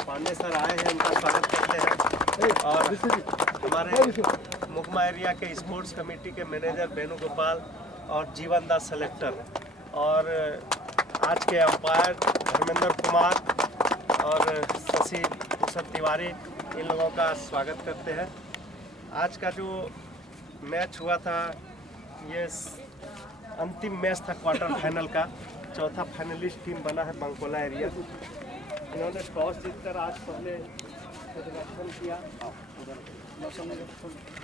Pandey sir आए हैं, उनका स्वागत करते हैं। और हमारे मुकमा एरिया के स्पोर्ट्स कमेटी के मैनेजर वेणुगोपाल और जीवन दास सेलेक्टर और आज के अंपायर धर्मेंद्र कुमार और शशि भूषण तिवारी, इन लोगों का स्वागत करते हैं। आज का जो मैच हुआ था, ये अंतिम मैच था क्वार्टर फाइनल का। चौथा फाइनलिस्ट टीम बना है बांकोला एरिया। इन्होंने टॉस जीतकर आज पहले प्रदर्शन किया।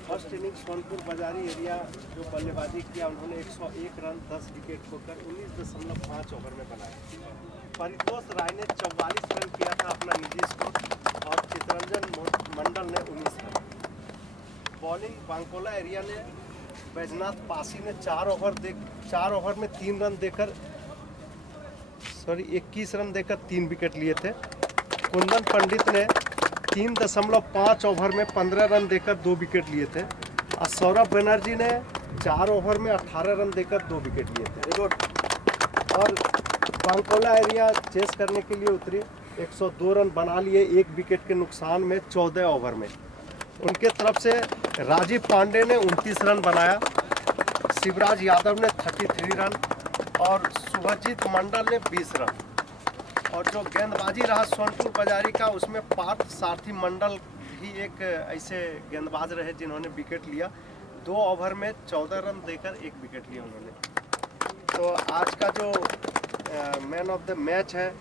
फर्स्ट इनिंग सोनपुर बाजारी एरिया जो बल्लेबाजी किया, उन्होंने 101 रन 10 विकेट खोकर 19.5 ओवर में बनाया। परितोष राय ने 44 रन किया था अपना निजी स्कोर और चितरंजन मंडल ने 19 रन। बॉलिंग बांकोला एरिया ने बैजनाथ पासी ने 4 ओवर में 3 रन देकर 21 रन देकर 3 विकेट लिए थे। कुंदन पंडित ने 3.5 ओवर में 15 रन देकर 2 विकेट लिए थे और सौरभ बनर्जी ने 4 ओवर में 18 रन देकर 2 विकेट लिए थे। और बांकोला एरिया चेस करने के लिए उतरी, 102 रन बना लिए 1 विकेट के नुकसान में 14 ओवर में। उनके तरफ से राजीव पांडे ने 29 रन बनाया, शिवराज यादव ने 33 रन और शुभजीत मंडल ने 20 रन। और जो गेंदबाजी रहा सोनपुर बाजारी का, उसमें पार्थ सारथी मंडल भी एक ऐसे गेंदबाज रहे जिन्होंने विकेट लिया। 2 ओवर में 14 रन देकर 1 विकेट लिया उन्होंने। तो आज का जो मैन ऑफ द मैच है,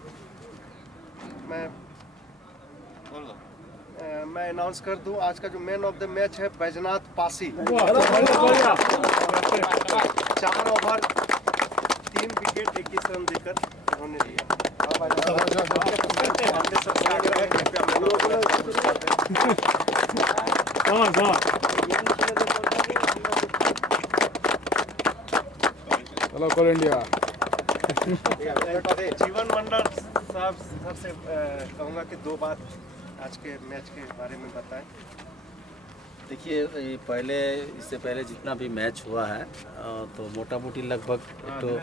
मैं अनाउंस कर दूं, आज का जो मैन ऑफ द मैच है Baijnath Pasi. 4 over 3 wicket 21 run देकर उन्होंने लिया। चलो कोल इंडिया। जीवन मंडल साहब सर से कहूँगा कि 2 बात आज के मैच के बारे में बताएं। देखिए, इससे पहले जितना भी मैच हुआ है तो मोटा मोटी लगभग तो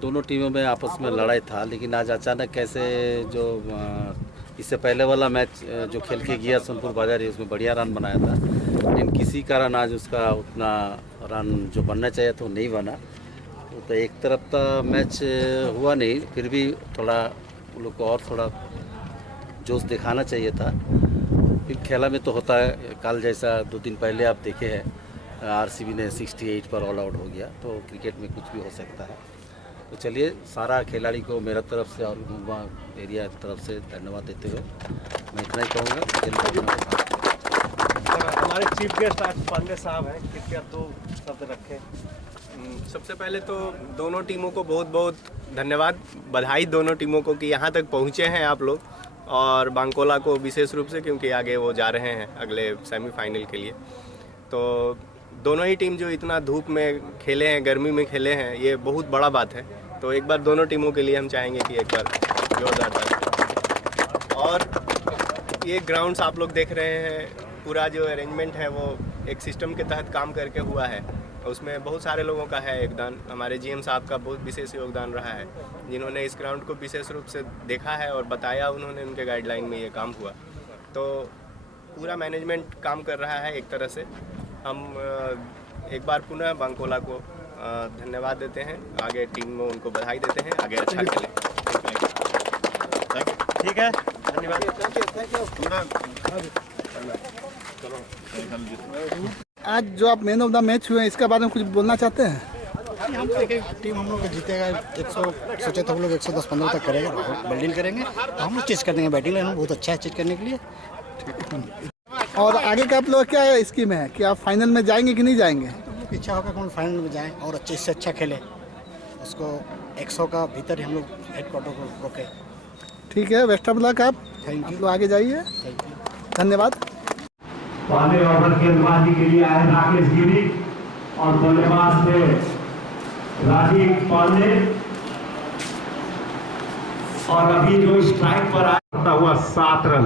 दोनों टीमों में आपस में लड़ाई था, लेकिन आज अचानक कैसे जो इससे पहले वाला मैच जो खेल के गया सोनपुर बाजारी, उसमें बढ़िया रन बनाया था, लेकिन किसी कारण आज उसका उतना रन जो बनना चाहिए था वो नहीं बना। तो एक तरफ तो मैच हुआ नहीं, फिर भी थोड़ा उन लोग को और थोड़ा जोश दिखाना चाहिए था। फिर खेला में तो होता है, कल जैसा 2 दिन पहले आप देखे हैं आरसीबी ने 68 पर ऑल आउट हो गया, तो क्रिकेट में कुछ भी हो सकता है। तो चलिए, सारा खिलाड़ी को मेरा तरफ से और मुकमा एरिया की तरफ से धन्यवाद देते हुए मैं इतना ही कहूँगा। हमारे चीफ गेस्ट आज पांडे साहब हैं, कृपया 2 शब्द रखें। सबसे पहले तो दोनों टीमों को बहुत बहुत धन्यवाद, बधाई दोनों टीमों को कि यहाँ तक पहुँचे हैं आप लोग, और बांकोला को विशेष रूप से क्योंकि आगे वो जा रहे हैं अगले सेमीफाइनल के लिए। तो दोनों ही टीम जो इतना धूप में खेले हैं, गर्मी में खेले हैं, ये बहुत बड़ा बात है। तो एक बार दोनों टीमों के लिए हम चाहेंगे कि एक बार जोरदार ताली। और ये ग्राउंड्स आप लोग देख रहे हैं, पूरा जो अरेंजमेंट है वो एक सिस्टम के तहत काम करके हुआ है। उसमें बहुत सारे लोगों का है योगदान। हमारे जीएम साहब का बहुत विशेष योगदान रहा है, जिन्होंने इस ग्राउंड को विशेष रूप से देखा है और बताया, उन्होंने उनके गाइडलाइन में ये काम हुआ। तो पूरा मैनेजमेंट काम कर रहा है एक तरह से। हम एक बार पुनः बांकोला को धन्यवाद देते हैं, आगे टीम में उनको बधाई देते हैं, आगे अच्छा खेलें। ठीक है, धन्यवाद। आज जो आप मैन ऑफ द मैच हुए, इसके बारे में कुछ बोलना चाहते हैं? हम देखिए, टीम हम लोग जीतेगा। 100 सोचे तो हम लोग 110-15 तक करेंगे, बैटिंग करेंगे। तो हम लोग चेस कर देंगे, बैटिंग लाइन बहुत अच्छा है चेस करने के लिए। और आगे का आप लोग क्या स्कीम है कि आप फाइनल में जाएंगे कि नहीं जाएंगे? तो हम लोग की इच्छा होगा कि हम फाइनल में जाएँ और अच्छे से अच्छा खेले, उसको 100 का भीतर ही हम लोग हेडक्वार्टर को रोके। ठीक है, बेस्ट ऑफ लक। आप लोग आगे जाइए। धन्यवाद। पहले ओवर गेंदबाजी के लिए आए राकेश गिरी और बल्लेबाज थे राजीव पांडे। और अभी जो स्ट्राइक पर आता हुआ 7 रन,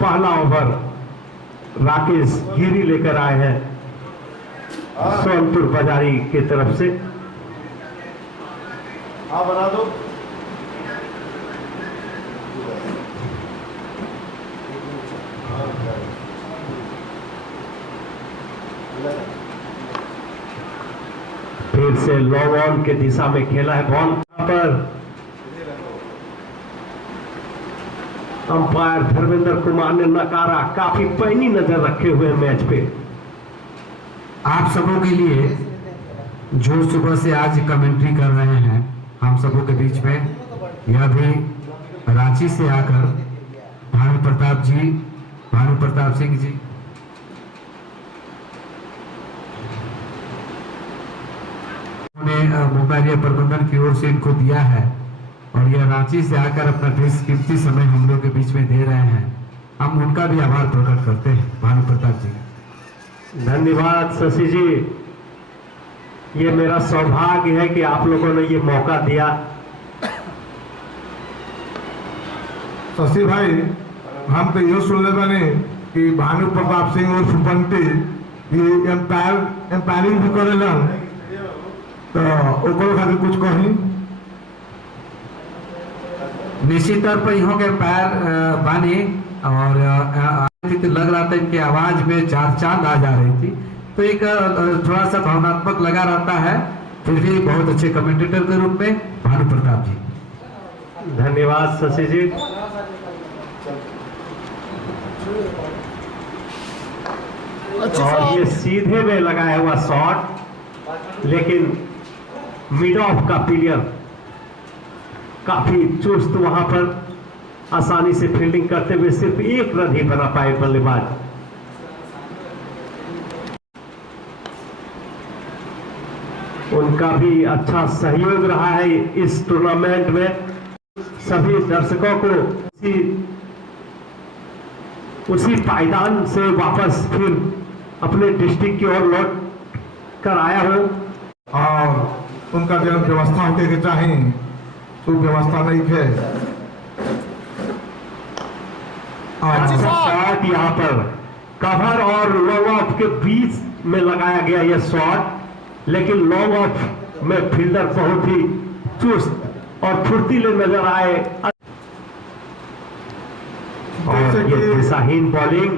पहला ओवर राकेश गिरी लेकर आए हैं सोनपुर बाजारी की तरफ से। हाँ, बना दो। फिर से लॉन्ग ऑन के दिशा में खेला है बॉल। यहाँ पर अंपायर धर्मेंद्र कुमार ने नकारा, काफी पैनी नजर रखे हुए मैच पे। आप सबों के लिए जो सुबह से आज कमेंट्री कर रहे हैं हम सबों के बीच में, यह भी रांची से आकर भानु प्रताप सिंह जी, उन्होंने मुंबई एरिया प्रबंधन की ओर से इनको दिया है और यह रांची से आकर अपना कीमती समय हम लोग के बीच में दे रहे हैं। हम उनका भी आभार प्रकट करते हैं भानु प्रताप जी। धन्यवाद शशि जी, ये मेरा सौभाग्य है कि आप लोगों ने ये मौका दिया। शशि भाई, हम तो ये सुन ले बने कि भानु प्रताप सिंह और सुपंती ये एम्पायरिंग भी करेला, तो ओकर खातिर कुछ कही। निश्चित तौर पर इहों के पैर बानी और लग रहा था इनकी आवाज में चार चांद आ जा रही थी, तो एक थोड़ा सा भावनात्मक लगा रहता है, फिर भी बहुत अच्छे कमेंटेटर के रूप में भानु प्रताप जी। धन्यवाद शशि जी। और ये सीधे में लगाया हुआ शॉट, लेकिन मिड ऑफ का प्लेयर काफी चुस्त वहां पर आसानी से फील्डिंग करते हुए सिर्फ एक रन ही बना पाए बल्लेबाज। उनका भी अच्छा सहयोग रहा है इस टूर्नामेंट में। सभी दर्शकों को उसी पायदान से वापस फिर अपने डिस्ट्रिक्ट की ओर लौट कर आया हो, और उनका जो व्यवस्था होके के चाहिए तो व्यवस्था नहीं है। अच्छा शॉट यहाँ पर कवर और लॉन्ग ऑफ के बीच में लगाया गया यह शॉट, लेकिन लॉन्ग ऑफ में फील्डर बहुत ही चुस्त और फुर्तीले नजर आए। और ये दिशाहीन बॉलिंग,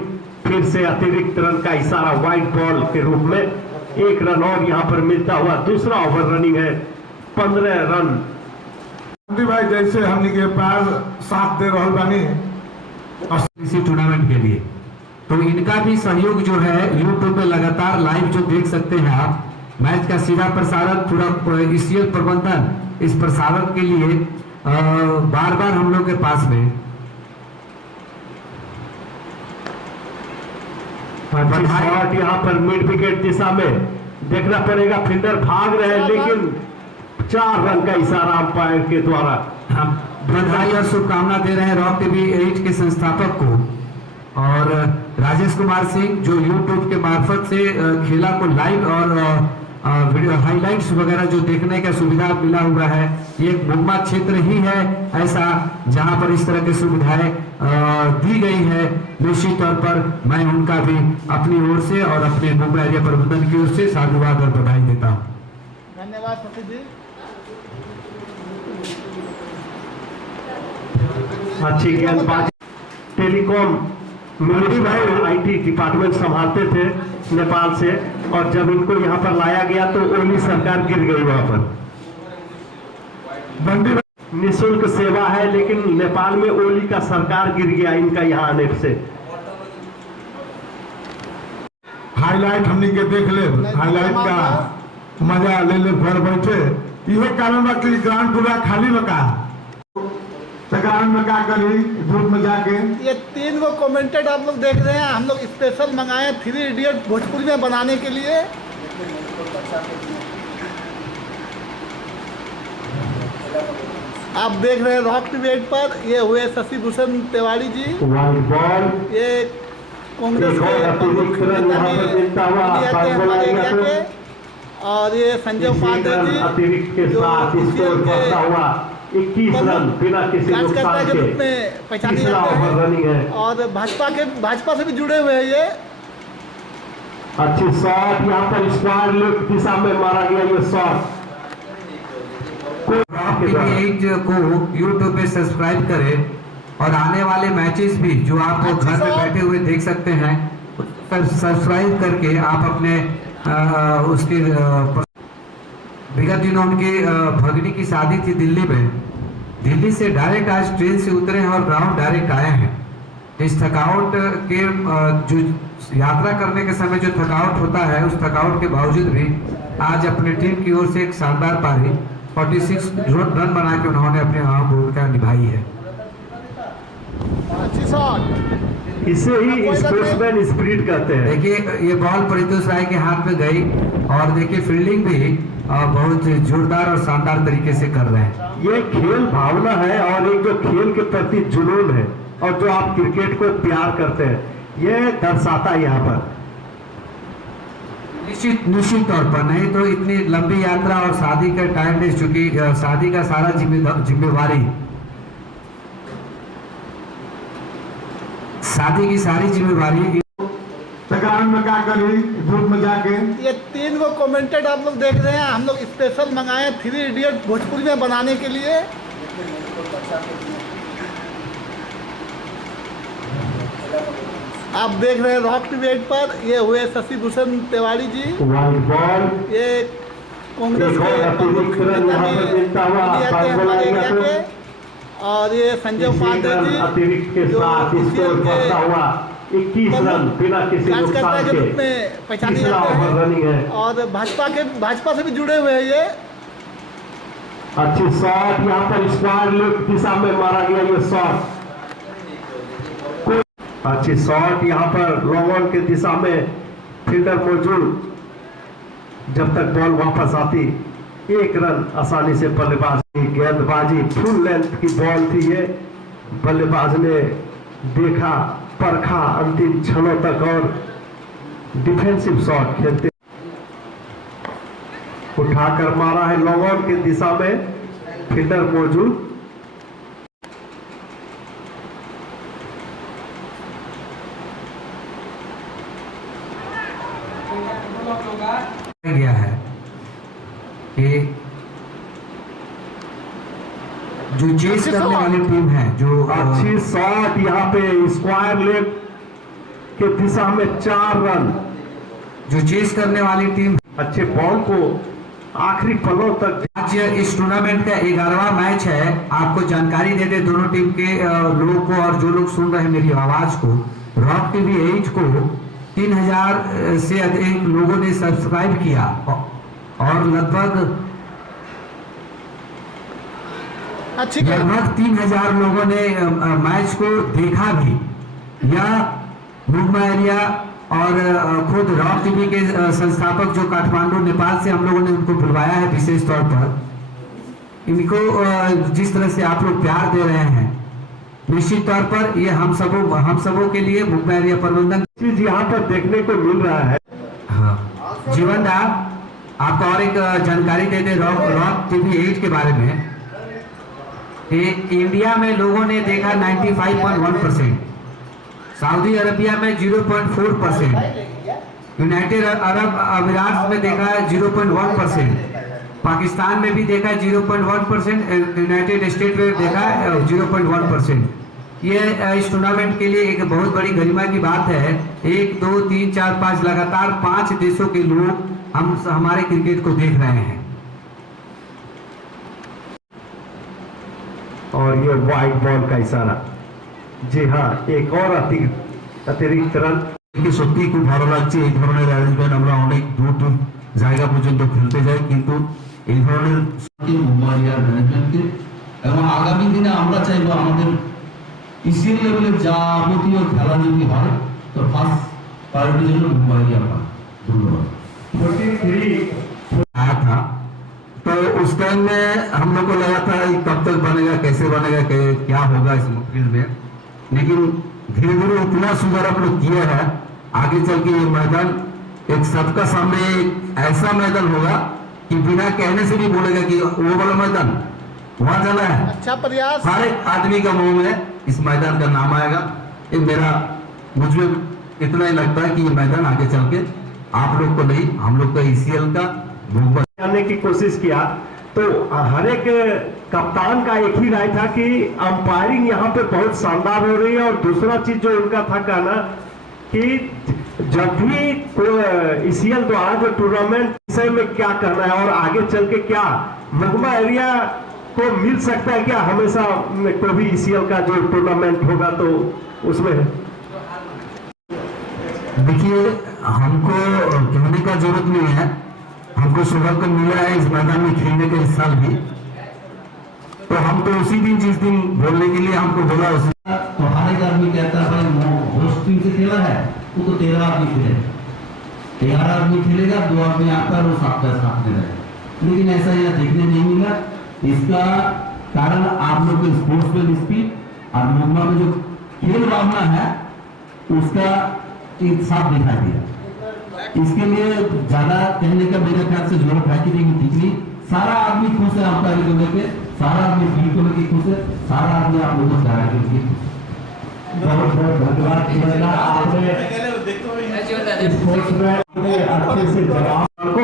फिर से अतिरिक्त रन का इशारा व्हाइट बॉल के रूप में। एक रन और यहाँ पर मिलता हुआ दूसरा ओवर रनिंग है, 15 रन। भाई जैसे हमने के पैर साथ दे रहा बानी इसी टूर्नामेंट के लिए, तो इनका भी सहयोग जो है यूट्यूब पे लगातार लाइव जो देख सकते हैं आप, मैच का सीधा प्रसारण पूरा ईसीएल प्रबंधन इस प्रसारण के लिए बार बार हम लोग के पास में। शॉट यहाँ पर मिड विकेट दिशा में देखना पड़ेगा, फील्डर भाग रहे हैं, लेकिन 4 रन का इशारा अंपायर के द्वारा। हम बधाई और शुभकामना दे रहे हैं रॉक टीवी 8 के संस्थापक को और राजेश कुमार सिंह, जो यूट्यूब के मार्फत से खेला को लाइव और वीडियो हाइलाइट्स वगैरह जो देखने का सुविधा मिला हुआ है। ये मुंबा क्षेत्र ही है ऐसा जहां पर इस तरह की सुविधाएं दी गई है। निश्चित तौर पर मैं उनका भी अपनी ओर से और अपने मुंबई एरिया प्रबंधन की ओर से साधुवाद और बधाई देता हूँ। धन्यवाद शशि जी। अच्छी गेंदबाजी। टेलीकॉम मिलिट्री भाई आईटी डिपार्टमेंट संभालते थे नेपाल से, और जब इनको यहाँ पर लाया गया तो ओली सरकार गिर गई वहां पर। निःशुल्क सेवा है, लेकिन नेपाल में ओली का सरकार गिर गया इनका यहाँ आने से। हाईलाइट हमने के देख ले, हाईलाइट का मजा ले ले घर बैठे। यही कारण बा कि ग्राउंड पूरा खाली बका, ग्राउंड में क्या करी धूप में जाके। ये 3 गो कमेंटेड आप लोग देख रहे हैं, हम लोग स्पेशल मंगाए 3 इडियट भोजपुरी में बनाने के लिए। आप देख रहे हैं रॉक टीवी 8 पर। ये हुए शशि भूषण तिवारी जी, ये कांग्रेस के हमारे एरिया के, और ये संजय उपाध्याय जी जो 21 रन बिना किसी नुकसान के रूप में पहचाने जाते हैं, और भाजपा से भी जुड़े हुए हैं ये। अच्छी शॉट यहाँ पर स्क्वायर लेग दिशा में मारा गया ये शॉट। को यूट्यूब पे सब्सक्राइब करें और आने वाले मैचेस भी जो आप घर में बैठे हुए देख सकते हैं, सब्सक्राइब करके आप अपने उसके विगत दिनों उनके भगनी की शादी थी दिल्ली में। दिल्ली से डायरेक्ट आज ट्रेन से उतरे हैं और ग्राउंड डायरेक्ट आए हैं। इस थकावट के जो यात्रा करने के समय जो थकावट होता है, उस थकावट के बावजूद भी आज अपने टीम की ओर से एक शानदार पारी 46 रन बना के उन्होंने अपनी भूमिका निभाई है। इसे ही स्पोर्ट्समैन स्पिरिट कहते हैं। देखिए ये बॉल परितोष राय के हाथ में गई और देखिए फील्डिंग भी बहुत जोरदार और शानदार तरीके से कर रहे हैं। ये खेल भावना है और एक जो खेल के प्रति जुनून है और जो आप क्रिकेट को प्यार करते हैं, ये दर्शाता है यहाँ पर। निश्चित तौर पर, नहीं तो इतनी लंबी यात्रा और शादी का टाइम ले चुकी, शादी का सारा जिम्मेवारी, शादी की सारी जिम्मेवारी सकारात्मक में क्या करी धूप में जाके। ये 3 गो कमेंटेड आप लोग देख रहे हैं, हम लोग स्पेशल मंगाए 3 इडियट भोजपुरी में बनाने के लिए। आप देख रहे हैं रॉक डिबेट पर, ये हुए शशि भूषण तिवारी जी, ये कांग्रेस के नेता भी हमारे एरिया के, और ये संजय उपाध्याय जी जो ICL के 21 रन बिना किसी नुकसान के पहचाने जाते हैं और भाजपा से भी जुड़े हुए हैं। ये अच्छी शॉट यहाँ पर स्क्वायर लेग दिशा में मारा गया, ये शॉट अच्छी शॉट यहाँ पर लॉन्ग ऑन के दिशा में फील्डर मौजूद, जब तक बॉल वापस आती 1 रन आसानी से बल्लेबाजी, गेंदबाजी फुल लेंथ की बॉल थी ये, बल्लेबाज ने देखा परखा अंतिम क्षणों तक और डिफेंसिव शॉट खेलते उठाकर मारा है लॉन्ग ऑन के दिशा में, फील्डर मौजूद। गया है कि जो चेस करने वाली टीम है, जो अच्छी शॉट यहाँ पे स्क्वायर लेग के दिशा में 4 रन, जो चेस करने वाली टीम अच्छे बॉल को आखिरी पलों तक। आज इस टूर्नामेंट का 11वां मैच है। आपको जानकारी दे दे दोनों टीम के लोगों को और जो लोग सुन रहे हैं मेरी आवाज को, रॉक टीवी 8 को 3000 से अधिक लोगों ने सब्सक्राइब किया और लगभग 3000 लोगों ने मैच को देखा भी। यह मुंबई एरिया और खुद रॉक टीवी के संस्थापक जो काठमांडू नेपाल से हम लोगों ने उनको बुलवाया है विशेष तौर पर, इनको जिस तरह से आप लोग प्यार दे रहे हैं, निश्चित तौर पर ये हम सबों के लिए मुंबई एरिया प्रबंधन चीज यहाँ पर देखने को मिल रहा है। हाँ जीवन दा, आपको और एक जानकारी दे दे रॉक टीवी 8 के बारे में। इंडिया में लोगों ने देखा 95.1%, सऊदी अरबिया में 0.4%, यूनाइटेड अरब अमीरात में देखा 0.1%, पाकिस्तान में भी देखा 0.1%, यूनाइटेड स्टेट में देखा 0.1%। ये इस टूर्नामेंट के लिए एक बहुत बड़ी गरिमा की बात है। 1 2 3 4 5 लगातार 5 देशों के लोग हमारे क्रिकेट को देख रहे हैं। और ये वाइट बॉल का इशारा, जी हाँ, एक और अतिरिक्त रन। সত্যি খুব ভালো লাগছে এই ধরনের অ্যারেঞ্জমেন্ট। আমরা অনেক দূর দূর জায়গা পর্যন্ত খেলতে যাই, কিন্তু এই ধরনের মুম্বাই ম্যানেজমেন্টকে এবং আগামী দিনে আমরা চাইবো আমাদের ইসিএল লেভেলের যাবতীয় খেলা যদি হয় তো ফার্স্ট প্রায়োরিটি জন্য মুম্বাই পায়। ধন্যবাদ। 43 आया था तो उस टाइम में हम लोग को लगा था कब तक बनेगा, कैसे बनेगा, क्या होगा इस फील्ड में, लेकिन धीरे धीरे इतना सुधार हम लोग किया है। आगे चल के ये मैदान एक सबका सामने ऐसा मैदान होगा कि बिना कहने से भी बोलेगा कि वो वाला मैदान वहां जाना है। अच्छा प्रयास। हर एक आदमी का मुंह में इस मैदान का नाम आएगा। ये मुझे इतना ही लगता है कि ये मैदान आगे चल के आप लोग को नहीं, हम लोग का ICL का जानने की कोशिश किया तो हर एक कप्तान का एक ही राय था कि अंपायरिंग यहाँ पे बहुत शानदार हो रही है। और दूसरा चीज जो उनका था कहना कि जब भी ICL द्वारा जो टूर्नामेंट विषय में क्या कहना है और आगे चल के क्या मगमा एरिया को मिल सकता है क्या हमेशा कोई भी ECL का जो टूर्नामेंट होगा तो उसमें? देखिए, हमको कहने का जरूरत नहीं है, हमको सौभाग्य मिला है इस मैदान में खेलने का इस साल भी, तो हम तो उसी दिन जिस दिन बोलने के लिए हमको बोला उसी तो हर एक आदमी कहता है भाई होस्ट टीम से खेला है वो तो 13 आदमी खेले, 11 आदमी खेलेगा, 2 आदमी आता है वो 7 में रहे, लेकिन ऐसा यहाँ देखने नहीं मिला। इसका कारण आप लोग के स्पोर्ट्समैन स्पिरिट और मुंबई में जो खेल भावना है उसका एक साथ दिखाई दिया। इसके लिए ज्यादा कहने का मेरे ख्याल से जरूरत है कि नहीं, सारा आदमी खुश है अंपायर को लेके, सारा आदमी फील्ड को लेके खुश है, सारा आदमी आप लोगों से आगे खुश है। बहुत बहुत धन्यवाद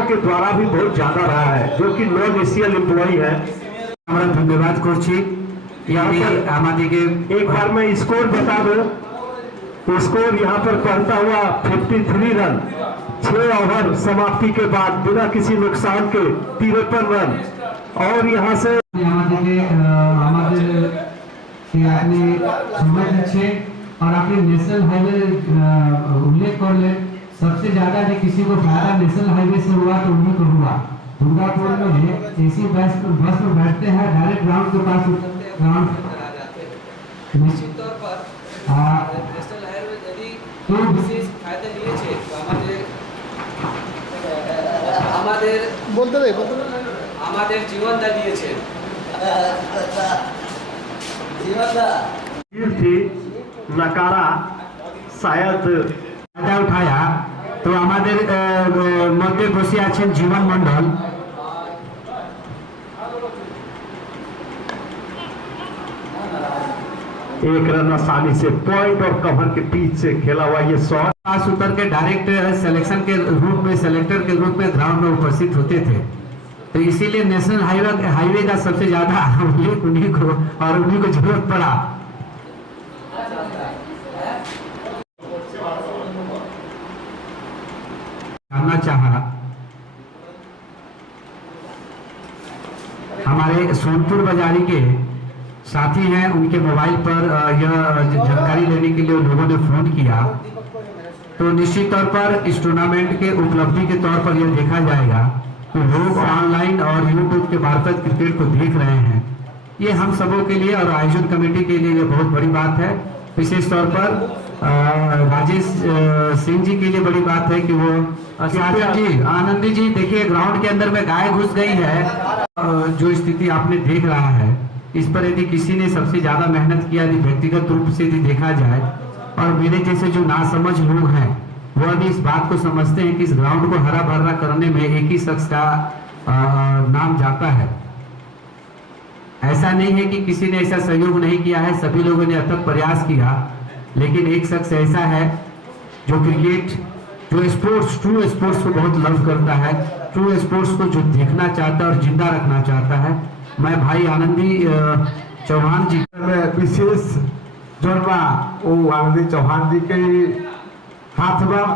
के द्वारा भी बहुत ज्यादा रहा है जो कि नॉन ECL एम्प्लॉई है। हमारा धन्यवाद করছি। एक बार मैं स्कोर बता दूं, स्कोर यहाँ पर पढ़ता हुआ 53 रन 6 ओवर समाप्ति के बाद बिना किसी नुकसान के 53 रन। और यहाँ से আপনি সময় দিচ্ছে और आपने नेशनल हाईवे उल्लेख कर ले, सबसे ज्यादा जो किसी को फायदा नेशनल हाईवे से हुआ तो उन्हीं को हुआ। दुर्गापुर में AC बस में बैठते हैं, डायरेक्ट ग्राउंड के पास ग्राउंड निश्चित तौर पर नेशनल हाईवे यदि तो विशेष फायदा নিয়েছে আমাদের বলতে দেই আমাদের জীবনটা দিয়েছে थी नकारा शायद फायदा उठाया तो আমাদের মধ্যে বসে আছেন জীবন মণ্ডল। एक रन आसानी से पॉइंट और कवर के बीच से खेला हुआ ये शॉट पास उतर के डायरेक्ट सिलेक्शन के रूप में सेलेक्टर के रूप में ग्राउंड में उपस्थित होते थे, तो इसीलिए नेशनल हाईवे का सबसे ज्यादा उन्हीं को और उन्हीं को जरूरत पड़ा। जानना चाहा हमारे सोनपुर बाजारी के साथी हैं, उनके मोबाइल पर यह जानकारी लेने के लिए लोगों ने फोन किया, तो निश्चित तौर पर इस टूर्नामेंट के उपलब्धि के तौर पर यह देखा जाएगा कि लोग ऑनलाइन और यूट्यूब के मार्फत क्रिकेट को देख रहे हैं। ये हम सबों के लिए और आयोजन कमेटी के लिए ये बहुत बड़ी बात है। विशेष तौर पर राजेश सिंह जी के लिए बड़ी बात है कि वो आनंदी जी देखिए ग्राउंड के अंदर में गाय घुस गई है, जो स्थिति आपने देख रहा है इस पर यदि किसी ने सबसे ज्यादा मेहनत किया यदि व्यक्तिगत रूप से यदि देखा जाए, और मेरे जैसे जो नासमझ लोग हैं वो भी इस बात को समझते हैं कि इस ग्राउंड को हरा भरा करने में एक ही शख्स का नाम जाता है। ऐसा नहीं है कि किसी ने ऐसा सहयोग नहीं किया है, सभी लोगों ने अथक प्रयास किया, लेकिन एक शख्स ऐसा है जो क्रिकेट जो स्पोर्ट्स ट्रू स्पोर्ट्स को बहुत लव करता है, ट्रू स्पोर्ट्स को जो देखना चाहता है और जिंदा रखना चाहता है। मैं भाई आनंदी चौहान जी विशेष जोड़वा वो आनंदी चौहान जी के हाथ में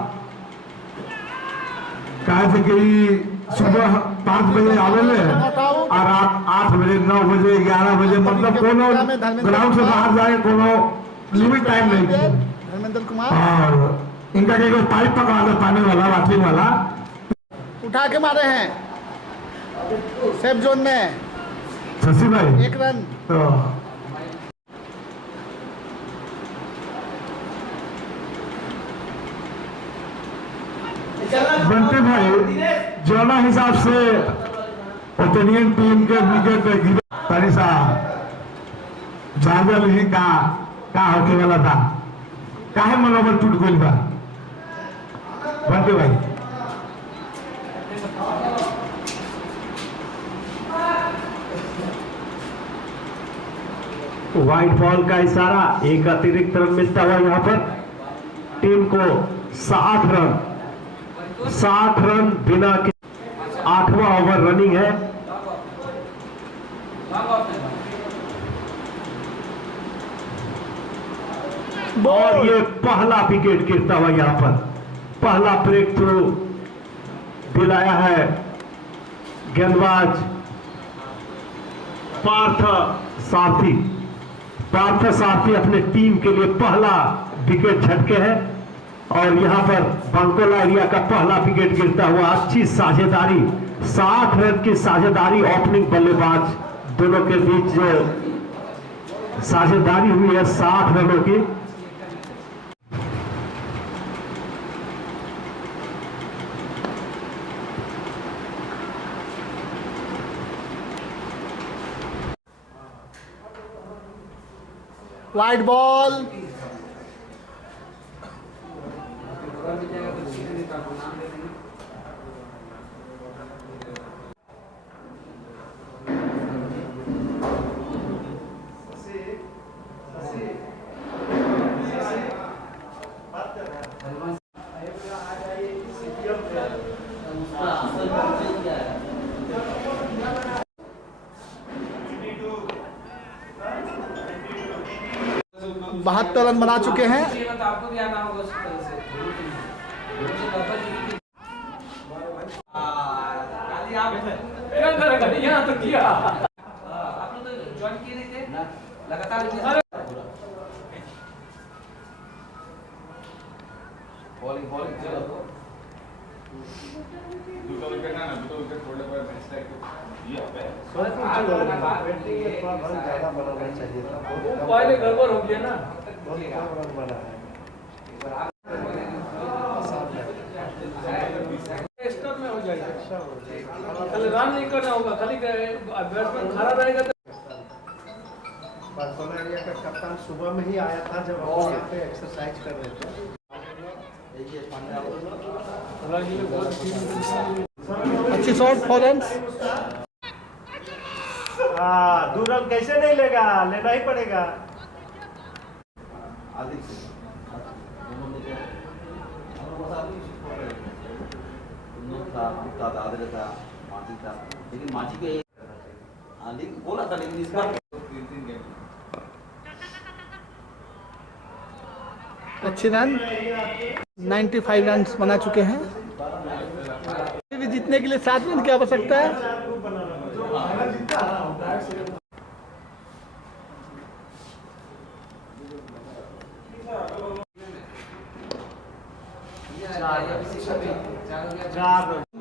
कहे कि सुबह 5 बजे आवेले और रात 8 बजे 9 बजे 11 बजे मतलब कोनो ग्राउंड से बाहर जाए कोनो लिमिट टाइम नहीं है। धर्मेंद्र कुमार और इनका एक पाइप पकड़ा दे पानी वाला वाटरिंग वाला उठा के मारे हैं सेफ जोन में शशि भाई 1 रन। तो बंटी भाई जोना हिसाब से ओपिनियन टीम के विकेट पे गिरे तारिसा जागल ही का होके वाला था, काहे मनोबल टूट गइल बा बंटी भाई। व्हाइट बॉल का इशारा, एक अतिरिक्त रन मिलता हुआ यहाँ पर टीम को 60 रन बिना के 8वां ओवर रनिंग है। और ये पहला विकेट गिरता हुआ यहाँ पर पहला ब्रेक थ्रू दिलाया है गेंदबाज पार्थ सारथी अपने टीम के लिए पहला विकेट झटके हैं और यहां पर बंकोला एरिया का पहला विकेट गिरता हुआ। अच्छी साझेदारी, 60 रन की साझेदारी ओपनिंग बल्लेबाज दोनों के बीच जो साझेदारी हुई है 60 रनों की। वाइड बॉल, बहत्तर रन बना चुके हैं। आपको भी आना होगा उस तरह से। यहाँ तो किया आप लोग तो ज्वाइन किए नहीं थे लगातार बॉलिंग चलो दूसरा विकेट ना दूसरा विकेट छोड़ने पर मैच टाइम ये पे ज्यादा बनाना चाहिए था। पहले गड़बड़ हो गया ना, बहुत कम रन बना है। एक्स्ट्रा में हो जाएगा, खाली रन नहीं करना होगा, खाली बैट्समैन खड़ा रहेगा। बंकोला एरिया का कप्तान सुबह में ही आया था जब हम यहाँ पे एक्सरसाइज कर रहे थे। अच्छी शॉट, 4 रन। हाँ, 2 रन कैसे नहीं लेगा, लेना ही पड़ेगा। लेकिन माची के बोला था, लेकिन इस बार अच्छे रन, 95 रन बना चुके हैं। भी जीतने के लिए 7 रन की आवश्यकता है।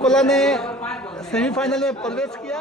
कोला ने सेमीफाइनल में प्रवेश किया।